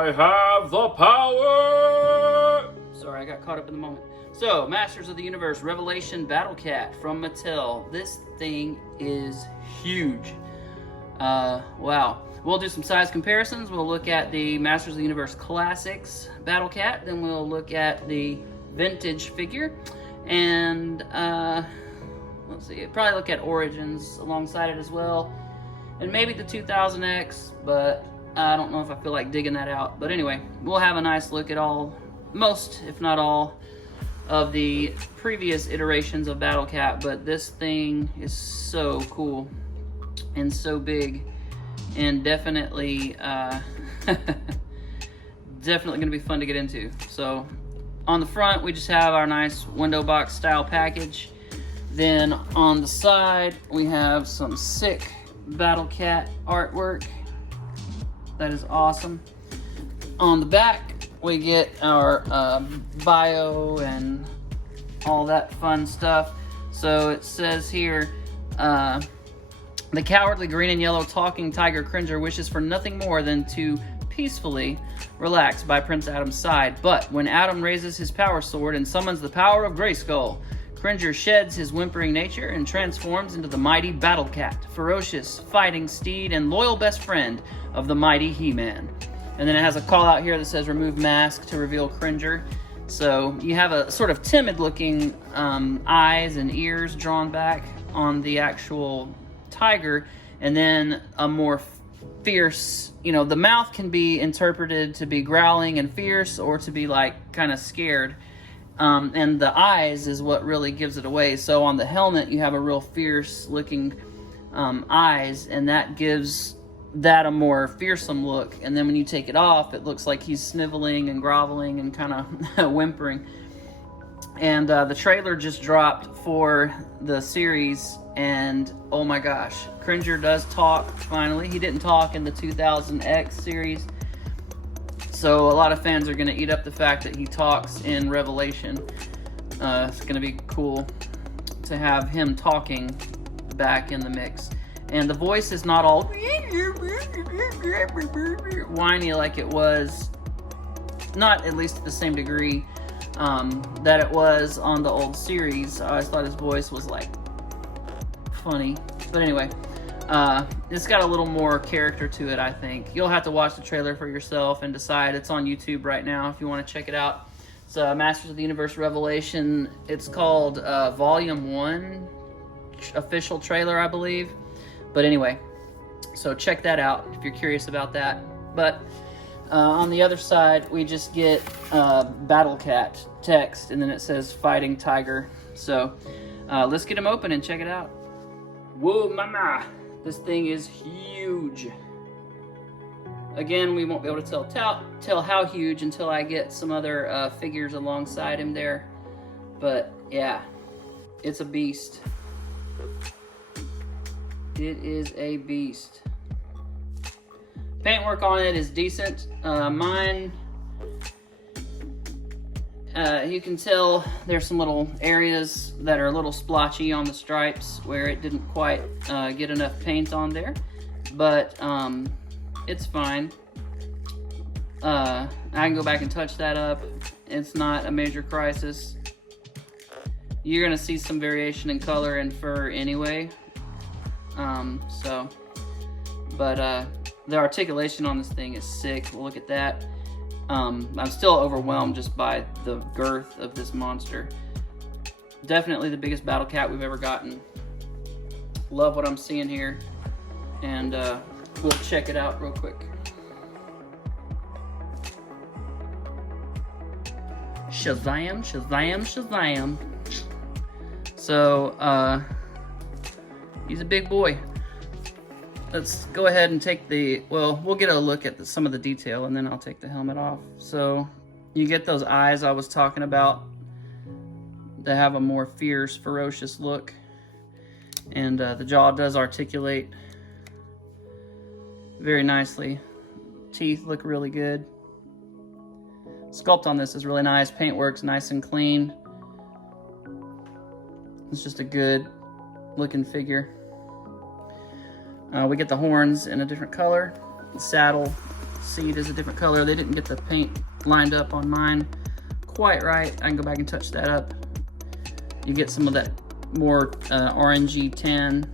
I have the power! Sorry, I got caught up in the moment. So, Masters of the Universe Revelation Battle Cat from Mattel. This thing is huge. Wow. We'll do some size comparisons. We'll look at the Masters of the Universe Classics Battle Cat. Then we'll look at the vintage figure. And, let's see, probably look at Origins alongside it as well. And maybe the 2000X, but I don't know if I feel like digging that out. But anyway, we'll have a nice look at most, if not all, of the previous iterations of Battle Cat. But this thing is so cool and so big, and definitely, definitely gonna be fun to get into. So on the front, we just have our nice window box style package. Then on the side, we have some sick Battle Cat artwork. That is awesome. On the back, we get our bio and all that fun stuff. So it says here, the cowardly green and yellow talking tiger Cringer wishes for nothing more than to peacefully relax by Prince Adam's side. But when Adam raises his power sword and summons the power of Grayskull, Cringer sheds his whimpering nature and transforms into the mighty Battle Cat, ferocious fighting steed and loyal best friend of the mighty He-Man. And then it has a call out here that says remove mask to reveal Cringer. So you have a sort of timid looking eyes and ears drawn back on the actual tiger, and then a more fierce, the mouth can be interpreted to be growling and fierce, or to be like kind of scared. And the eyes is what really gives it away. So on the helmet, you have a real fierce looking eyes, and that gives that a more fearsome look. And then when you take it off, it looks like he's sniveling and groveling and kind of whimpering. And the trailer just dropped for the series, and oh my gosh, Cringer does talk finally. He didn't talk in the 2000X series, so a lot of fans are going to eat up the fact that he talks in Revelation. It's going to be cool to have him talking back in the mix. And the voice is not all whiny like it was, not at least to the same degree that it was on the old series. I always thought his voice was like funny. But anyway, it's got a little more character to it, I think. You'll have to watch the trailer for yourself and decide. It's on YouTube right now if you want to check it out. It's Masters of the Universe Revelation. It's called Volume 1 official trailer, I believe. But anyway, so check that out if you're curious about that. But on the other side, we just get Battle Cat text, and then it says Fighting Tiger. So let's get him open and check it out. Whoa, mama! This thing is huge. Again, we won't be able to tell how huge until I get some other figures alongside him there. But yeah, it's a beast. It is a beast. Paintwork on it is decent. Mine, you can tell there's some little areas that are a little splotchy on the stripes where it didn't quite get enough paint on there, but it's fine. I can go back and touch that up. It's not a major crisis. You're gonna see some variation in color and fur anyway. The articulation on this thing is sick. We'll look at that. I'm still overwhelmed just by the girth of this monster. Definitely the biggest Battle Cat we've ever gotten. Love what I'm seeing here. And we'll check it out real quick. Shazam, Shazam, Shazam. So, he's a big boy. Let's go ahead and take we'll get a look at some of the detail, and then I'll take the helmet off. So you get those eyes I was talking about that have a more fierce, ferocious look. And the jaw does articulate very nicely. Teeth look really good. Sculpt on this is really nice. Paintwork's nice and clean. It's just a good looking figure. We get the horns in a different color. The saddle seat is a different color. They didn't get the paint lined up on mine quite right. I can go back and touch that up. You get some of that more orangey tan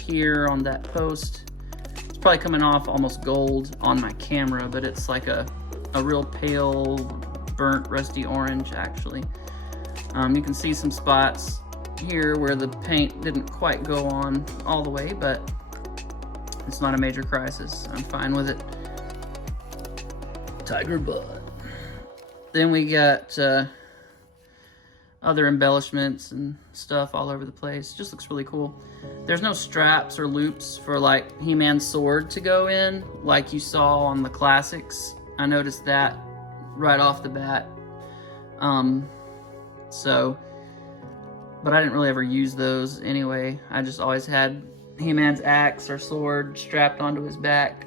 here on that post. It's probably coming off almost gold on my camera, but it's like a real pale, burnt, rusty orange actually. You can see some spots here where the paint didn't quite go on all the way, but it's not a major crisis. I'm fine with it. Tiger butt. Then we got other embellishments and stuff all over the place. Just looks really cool. There's no straps or loops for like He-Man's sword to go in like you saw on the classics. I noticed that right off the bat. But I didn't really ever use those anyway. I just always had He-Man's axe or sword strapped onto his back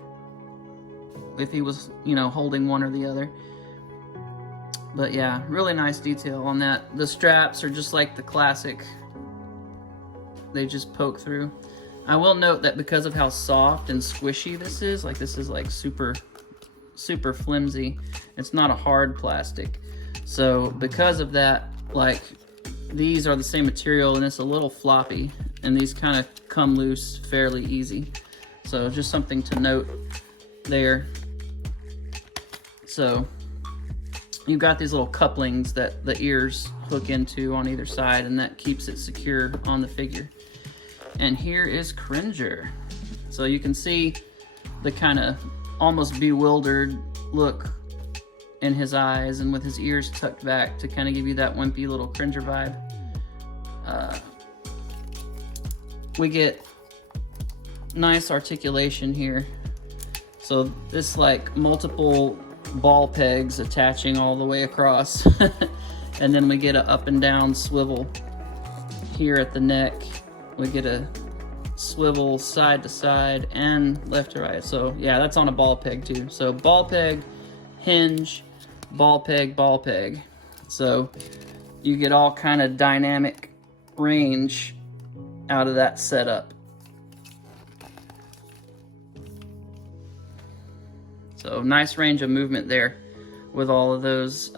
if he was, you know, holding one or the other. But yeah, really nice detail on that. The straps are just like the classic. They just poke through. I will note that because of how soft and squishy this is like super flimsy. It's not a hard plastic. So because of that, like, these are the same material and it's a little floppy, and these kind of come loose fairly easy. So just something to note there. So you've got these little couplings that the ears hook into on either side, and that keeps it secure on the figure. And here is Cringer. So you can see the kind of almost bewildered look in his eyes, and with his ears tucked back to kind of give you that wimpy little Cringer vibe. We get nice articulation here. So this like multiple ball pegs attaching all the way across. And then we get an up and down swivel here at the neck. We get a swivel side to side and left to right. So yeah, that's on a ball peg too. So ball peg, hinge, ball peg, ball peg. So you get all kind of dynamic range out of that setup. So nice range of movement there with all of those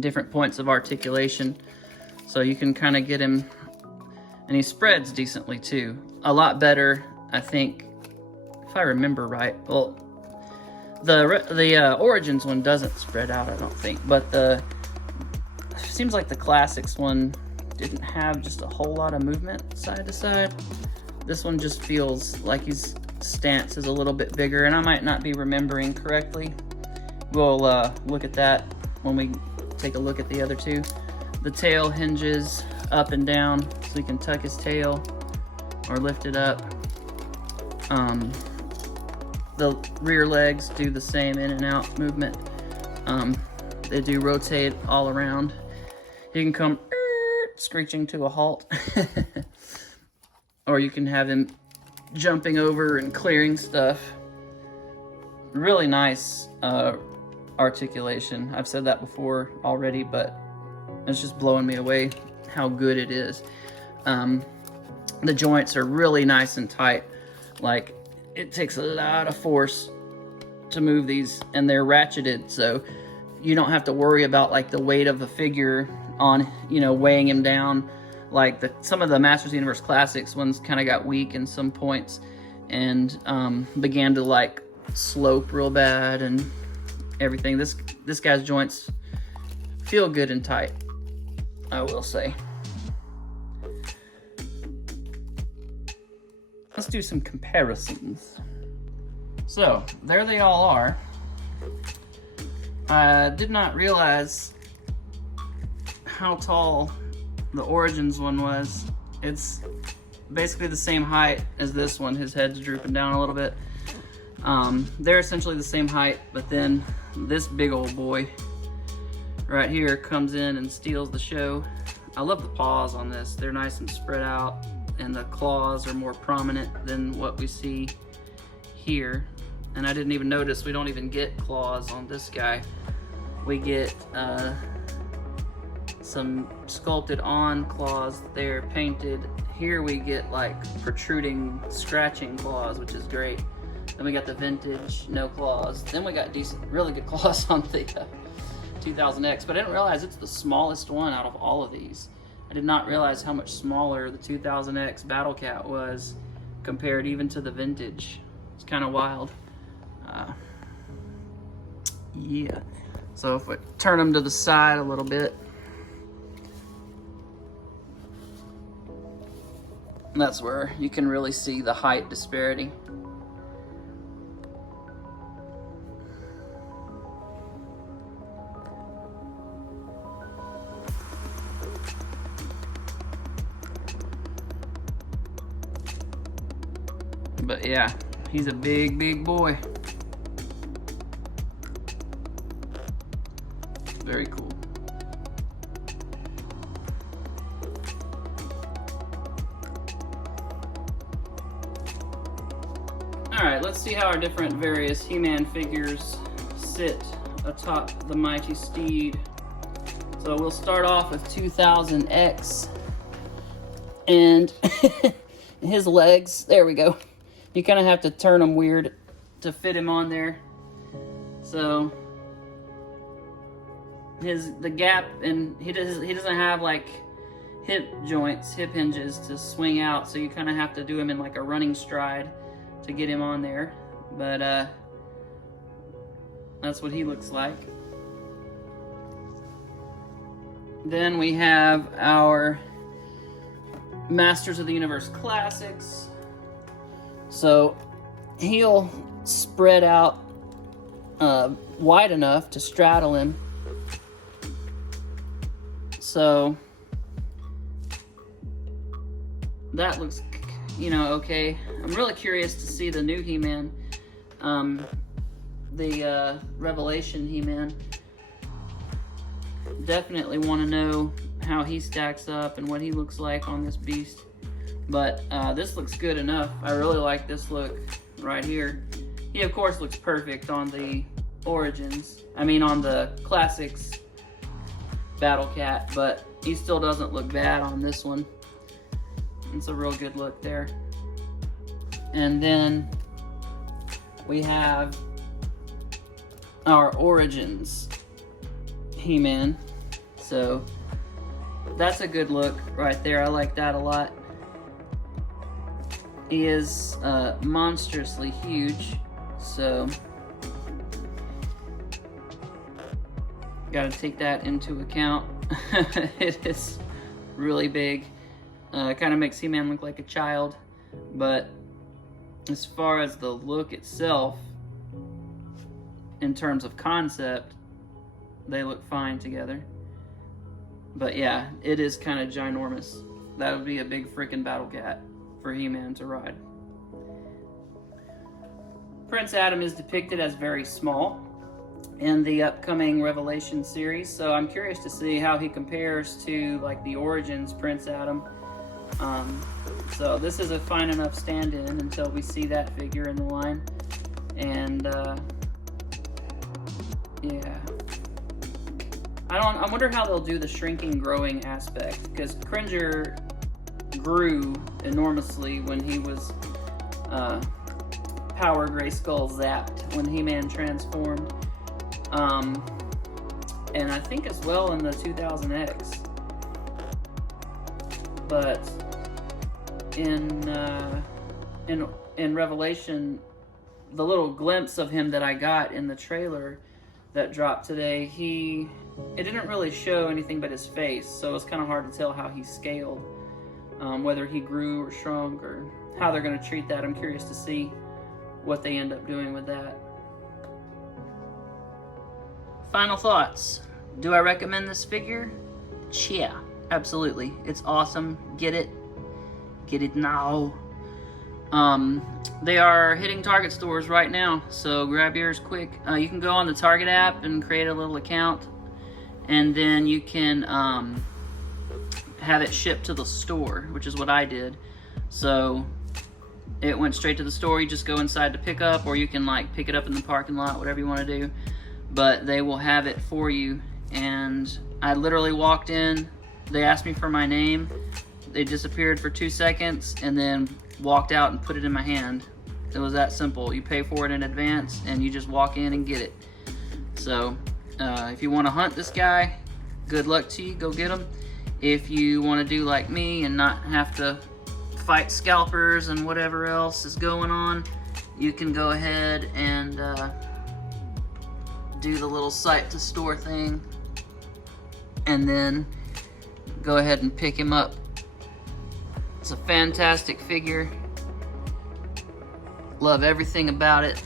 different points of articulation. So you can kind of get him, and he spreads decently too. A lot better, I think, if I remember right. Well, the Origins one doesn't spread out, I don't think, but seems like the Classics one didn't have just a whole lot of movement side to side. This one just feels like his stance is a little bit bigger, and I might not be remembering correctly. We'll look at that when we take a look at the other two. The tail hinges up and down, so you can tuck his tail or lift it up. The rear legs do the same in and out movement. They do rotate all around. You can come screeching to a halt, or you can have him jumping over and clearing stuff. Really nice articulation. I've said that before already, but it's just blowing me away how good it is. The joints are really nice and tight. Like, it takes a lot of force to move these, and they're ratcheted, so you don't have to worry about like the weight of the figure on, you know, weighing him down. Like some of the Masters of the Universe Classics ones kind of got weak in some points and began to like slope real bad and everything. This guy's joints feel good and tight, I will say. Let's do some comparisons. So there they all are. I did not realize how tall the Origins one was. It's basically the same height as this one. His head's drooping down a little bit. They're essentially the same height, but then this big old boy right here comes in and steals the show. I love the paws on this. They're nice and spread out, and the claws are more prominent than what we see here. And I didn't even notice we don't even get claws on this guy. We get some sculpted on claws there, painted. Here we get like protruding, scratching claws, which is great. Then we got the vintage, no claws. Then we got really good claws on the 2000X, but I didn't realize it's the smallest one out of all of these. I did not realize how much smaller the 2000X Battle Cat was compared even to the vintage. It's kind of wild. Yeah. So if we turn them to the side a little bit, that's where you can really see the height disparity. But yeah, he's a big, big boy. Very cool. Alright, let's see how our different various He-Man figures sit atop the mighty steed. So we'll start off with 2000X. And his legs, there we go. You kind of have to turn them weird to fit him on there. So the gap, and he doesn't have like hip joints, hip hinges to swing out, so you kind of have to do him in like a running stride to get him on there. But that's what he looks like. Then we have our Masters of the Universe Classics. So he'll spread out wide enough to straddle him. So that looks, okay. I'm really curious to see the new He-Man, the Revelation He-Man. Definitely want to know how he stacks up and what he looks like on this beast. But this looks good enough. I really like this look right here. He of course looks perfect on the Origins. I mean on the Classics Battle Cat, but he still doesn't look bad on this one. It's a real good look there. And then we have our Origins He-Man. So that's a good look right there. I like that a lot. He is monstrously huge, so got to take that into account. It is really big. Kind of makes He-Man look like a child, but as far as the look itself, in terms of concept, they look fine together. But yeah, it is kind of ginormous. That would be a big freaking Battle Cat for He-Man to ride. Prince Adam is depicted as very small in the upcoming Revelation series, so I'm curious to see how he compares to like the Origins Prince Adam. So this is a fine enough stand-in until we see that figure in the line. And yeah, I wonder how they'll do the shrinking growing aspect, because Cringer grew enormously when he was Power Grayskull zapped when He-Man transformed, and I think as well in the 2000X. But in Revelation, the little glimpse of him that I got in the trailer that dropped today, it didn't really show anything but his face, so it's kind of hard to tell how he scaled, whether he grew or shrunk or how they're going to treat that. I'm curious to see what they end up doing with that. Final thoughts. Do I recommend this figure? Yeah, absolutely. It's awesome. Get it. Get it now. They are hitting Target stores right now, so grab yours quick. You can go on the Target app and create a little account, and then you can have it shipped to the store, which is what I did. So it went straight to the store. You just go inside to pick up, or you can like pick it up in the parking lot, whatever you want to do. But they will have it for you. And I literally walked in, they asked me for my name, they disappeared for 2 seconds, and then walked out and put it in my hand. It was that simple. You pay for it in advance and you just walk in and get it. So if you want to hunt this guy, good luck to you, go get him. If you want to do like me and not have to fight scalpers and whatever else is going on, you can go ahead and do the little site to store thing and then go ahead and pick him up. It's a fantastic figure. Love everything about it.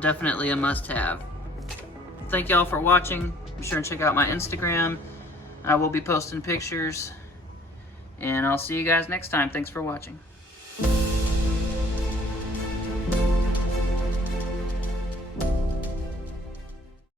Definitely a must-have. Thank y'all for watching. Be sure to check out my Instagram. I will be posting pictures. And I'll see you guys next time. Thanks for watching.